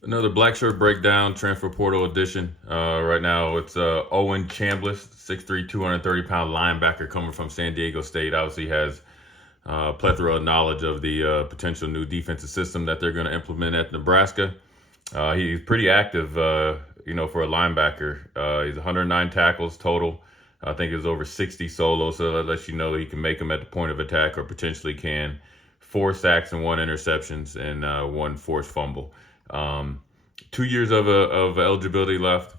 Another Blackshirt breakdown, transfer portal edition. Right now, it's Owen Chambliss, 6'3", 230-pound linebacker coming from San Diego State. Obviously, has plethora of knowledge of the potential new defensive system that they're going to implement at Nebraska. He's pretty active, for a linebacker. He's 109 tackles total. I think it's over 60 solos, so that lets you know he can make them at the point of attack or potentially can. 4 sacks and 1 interceptions and 1 forced fumble. 2 years of eligibility left.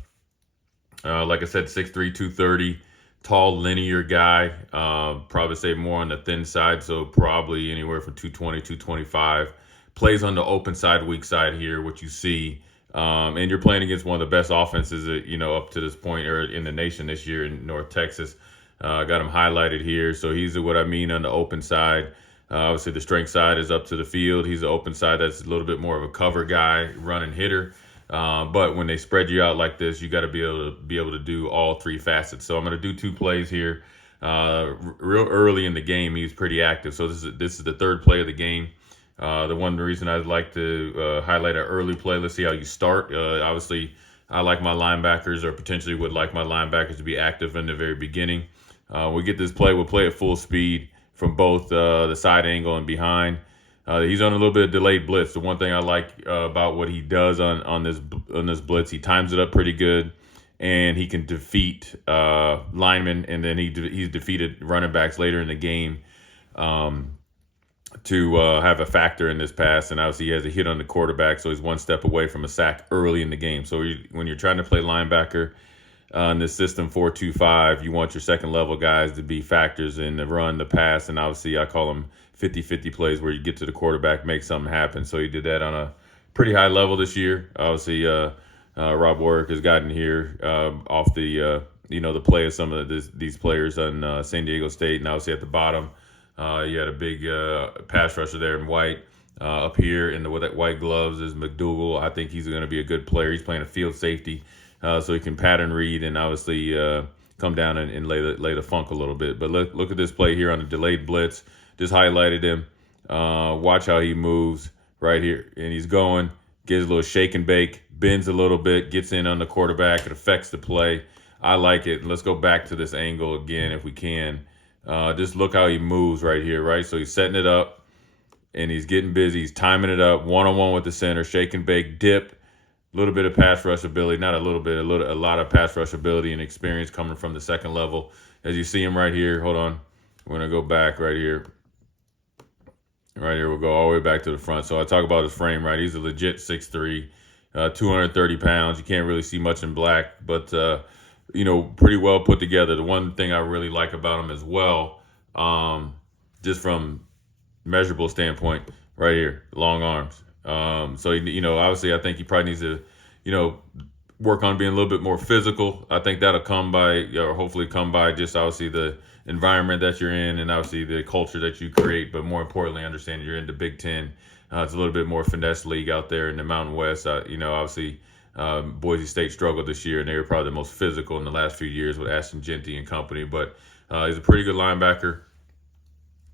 Like I said, 6'3", 230, tall, linear guy. Probably say more on the thin side, so probably anywhere from 220, 225. Plays on the open side, weak side here, what you see. And you're playing against one of the best offenses, up to this point or in the nation this year in North Texas. Got him highlighted here. So he's what I mean on the open side. Obviously, the strength side is up to the field. He's the open side that's a little bit more of a cover guy, running hitter. But when they spread you out like this, you got to be able to do all 3 facets. So I'm going to do 2 plays here. Real early in the game, he was pretty active. So this is the 3rd play of the game. The one reason I'd like to highlight an early play. Let's see how you start. Obviously, I like my linebackers, or potentially would like my linebackers to be active in the very beginning. We get this play. We'll play at full speed from both the side angle and behind. He's on a little bit of delayed blitz. The one thing I like about what he does on this blitz, he times it up pretty good, and he can defeat linemen, and then he's defeated running backs later in the game to have a factor in this pass. And obviously he has a hit on the quarterback, so he's 1 step away from a sack early in the game. So when you're trying to play linebacker in this system 4-2-5, you want your second level guys to be factors in the run, the pass, and obviously I call them 50-50 plays where you get to the quarterback, make something happen. So he did that on a pretty high level this year. Obviously, Rob Warwick has gotten here off the play of some of these players on San Diego State, and obviously at the bottom, you had a big pass rusher there in white. Up here with that white gloves is McDougal. I think he's going to be a good player. He's playing a field safety. So he can pattern read and obviously come down and lay the funk a little bit. But look at this play here on the delayed blitz. Just highlighted him. Watch how he moves right here. And he's going, gets a little shake and bake, bends a little bit, gets in on the quarterback. It affects the play. I like it. Let's go back to this angle again if we can. Just look how he moves right here, right? So he's setting it up, and he's getting busy. He's timing it up, one-on-one with the center, shake and bake, dip. A little bit of pass rush ability, not a little bit, a lot of pass rush ability and experience coming from the second level. As you see him right here, hold on. We're going to go back right here. Right here, we'll go all the way back to the front. So I talk about his frame, right? He's a legit 6'3", 230 pounds. You can't really see much in black, but, pretty well put together. The one thing I really like about him as well, just from measurable standpoint, right here, long arms. So, obviously I think he probably needs to, work on being a little bit more physical. I think that'll come by, or hopefully come by just obviously the environment that you're in and obviously the culture that you create. But more importantly, understand you're in the Big Ten. It's a little bit more finesse league out there in the Mountain West. Obviously Boise State struggled this year, and they were probably the most physical in the last few years with Ashton Genty and company. But he's a pretty good linebacker.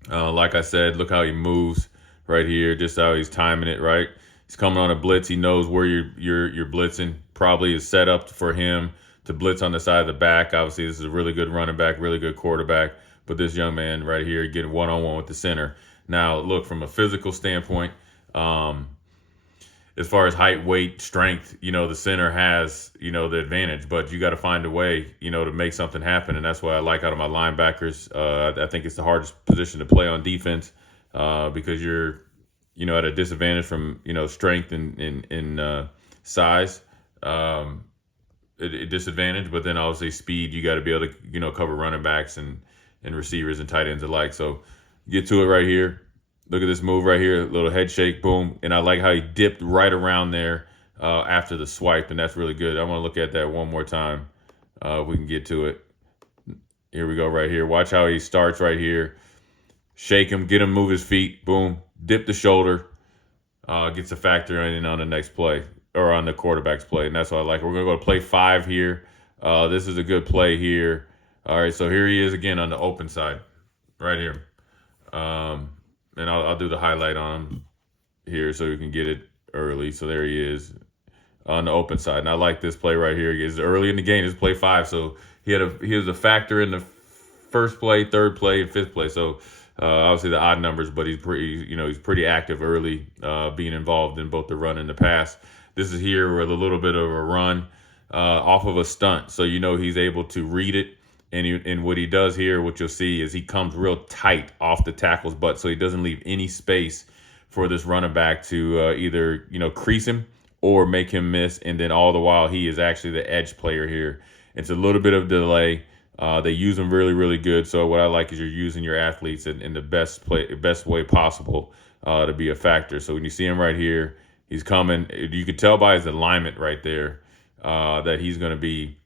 Like I said, look how he moves right here, just how he's timing it, right? He's coming on a blitz. He knows where you're blitzing. Probably is set up for him to blitz on the side of the back. Obviously, this is a really good running back, really good quarterback. But this young man right here getting one-on-one with the center. Now, look, from a physical standpoint, as far as height, weight, strength, the center has, the advantage. But you got to find a way, to make something happen. And that's what I like out of my linebackers. I think it's the hardest position to play on defense because you're, at a disadvantage from, strength and size. A disadvantage, but then obviously speed. You got to be able to, cover running backs and receivers and tight ends alike. So get to it right here. Look at this move right here, a little head shake, boom. And I like how he dipped right around there after the swipe, and that's really good. I want to look at that one more time. We can get to it. Here we go right here. Watch how he starts right here. Shake him, get him move his feet, boom. Dip the shoulder, gets a factor in on the next play, or on the quarterback's play, and that's what I like. We're going to go to play 5 here. This is a good play here. All right, so here he is again on the open side, right here. And I'll do the highlight on him here so you can get it early. So there he is. on the open side. And I like this play right here. It's early in the game. It's play 5, so he was a factor in the first play, third play, and fifth play. So obviously the odd numbers, but he's pretty active early, being involved in both the run and the pass. This is here with a little bit of a run off of a stunt, so he's able to read it. And what he does here, what you'll see, is he comes real tight off the tackle's butt, so he doesn't leave any space for this running back to either crease him or make him miss. And then all the while, he is actually the edge player here. It's a little bit of delay. They use him really, really good. So what I like is you're using your athletes in the best way possible to be a factor. So when you see him right here, he's coming. You can tell by his alignment right there that he's going to be.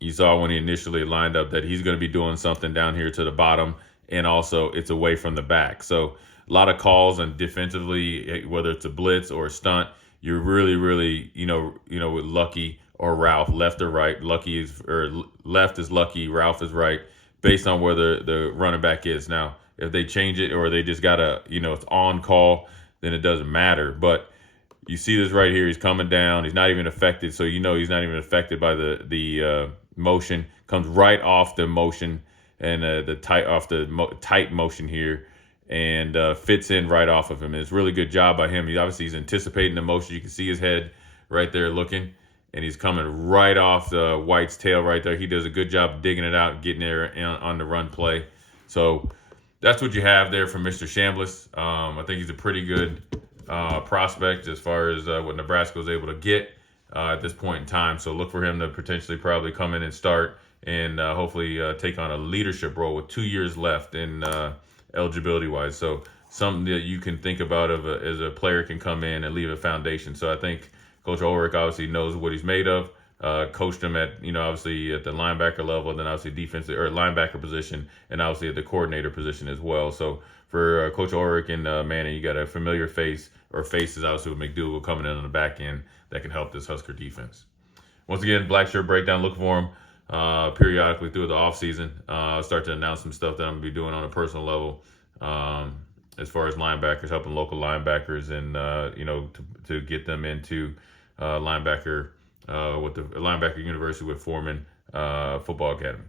You saw when he initially lined up that he's going to be doing something down here to the bottom, and also it's away from the back. So a lot of calls on defensively, whether it's a blitz or a stunt, you're really, really, with Lucky or Ralph, left or right. Left is Lucky, Ralph is right, based on where the running back is. Now, if they change it or they just gotta, it's on call, then it doesn't matter. But you see this right here. He's coming down. He's not even affected. So he's not even affected by the motion. Comes right off the motion and tight motion here, and fits in right off of him. And it's a really good job by him. He's anticipating the motion. You can see his head right there looking, and he's coming right off the White's tail right there. He does a good job digging it out, getting there on the run play. So that's what you have there from Mr. Chambliss. I think he's a pretty good prospect as far as what Nebraska was able to get at this point in time. So look for him to potentially probably come in and start, and hopefully take on a leadership role with 2 years left in eligibility-wise. So something that you can think about as a player can come in and leave a foundation. So I think Coach Ulrich obviously knows what he's made of. Coached him at, obviously at the linebacker level, and then obviously defensive or linebacker position, and obviously at the coordinator position as well. So for Coach Ulrich and Manning, you got a familiar face or faces obviously with McDougal coming in on the back end that can help this Husker defense. Once again, Blackshirt breakdown. Look for him periodically through the offseason. I'll start to announce some stuff that I'm going to be doing on a personal level as far as linebackers, helping local linebackers and, to get them into linebacker with the linebacker university with Foreman Football Academy.